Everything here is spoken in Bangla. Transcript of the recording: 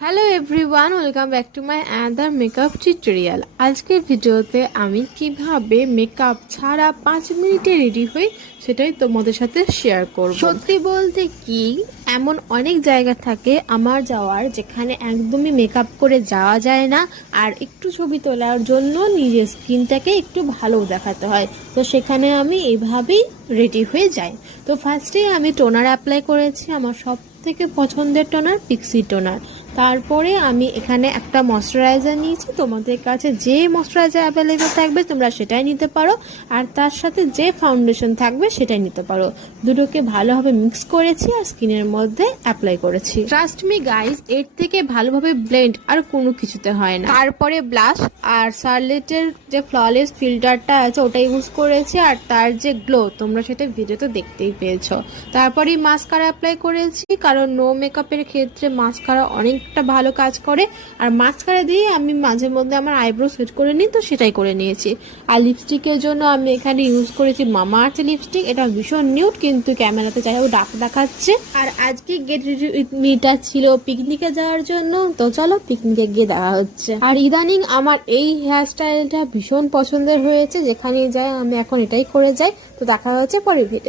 Hello everyone, welcome back to my another makeup tutorial. আজকের ভিডিওতে আমি কিভাবে মেকআপ ছাড়া 5 মিনিটে রেডি হই সেটাই তোমাদের সাথে শেয়ার করব। সত্যি বলতে কি, এমন অনেক জায়গা থাকে আমার যাওয়ার যেখানে একদমই মেকআপ করে যাওয়া যায় না, আর একটু ছবি তোলার জন্য নিজের স্কিনটাকে একটু ভালো দেখাতে হয়। তো সেখানে আমি এইভাবেই রেডি হয়ে যাই। তো ফার্স্টেই আমি টোনার অ্যাপ্লাই করেছি, আমার সব থেকে পছন্দের টোনার পিক্সি টোনার। তারপরে আমি এখানে একটা ময়শ্চারাইজার নিয়েছি। তোমাদের কাছে যে ময়শ্চারাইজার অ্যাভেলেবেল থাকবে তোমরা সেটাই নিতে পারো, আর তার সাথে যে ফাউন্ডেশন থাকবে সেটাই নিতে পারো। দুটোকে ভালোভাবে মিক্স করেছি আর স্কিনের মধ্যে অ্যাপ্লাই করেছি। ট্রাস্ট মি গাইস, এর থেকে ভালোভাবে ব্লেন্ড আর কোনো কিছুতে হয় না। তারপরে ব্লাশ আর সারলেটের যে ফ্ললেস ফিল্টারটা আছে ওটা ইউজ করেছি, আর তার যে গ্লো তোমরা সেটা ভিডিওতে দেখতেই পেয়েছো। তারপরেই মাস্কারা অ্যাপ্লাই করেছি, কারণ নো মেকআপের ক্ষেত্রে মাস্কারা অনেকটা ভালো কাজ করে। আর মাস্কারা দিয়ে আমি মাঝে মধ্যে আমার আইব্রো সেট করে নিই, তো সেটাই করে নিয়েছি। আর লিপস্টিকের জন্য আমি এখানে ইউজ করেছি মামা আর্থ লিপস্টিক। এটা ভীষণ নিউট, কিন্তু ক্যামেরাতে যাই হোক ডার্ক দেখাচ্ছে। আর আজকে গেট রেডি উইথ মিটা ছিল পিকনিকে যাওয়ার জন্য, তো চলো পিকনিকে গিয়ে দেখা হচ্ছে। আর ইদানিং আমার এই হেয়ারস্টাইলটা ভীষণ পছন্দের হয়েছে, যেখানে যাই আমি এখন এটাই করে যাই। তো দেখা হচ্ছে পরের ভিডিও।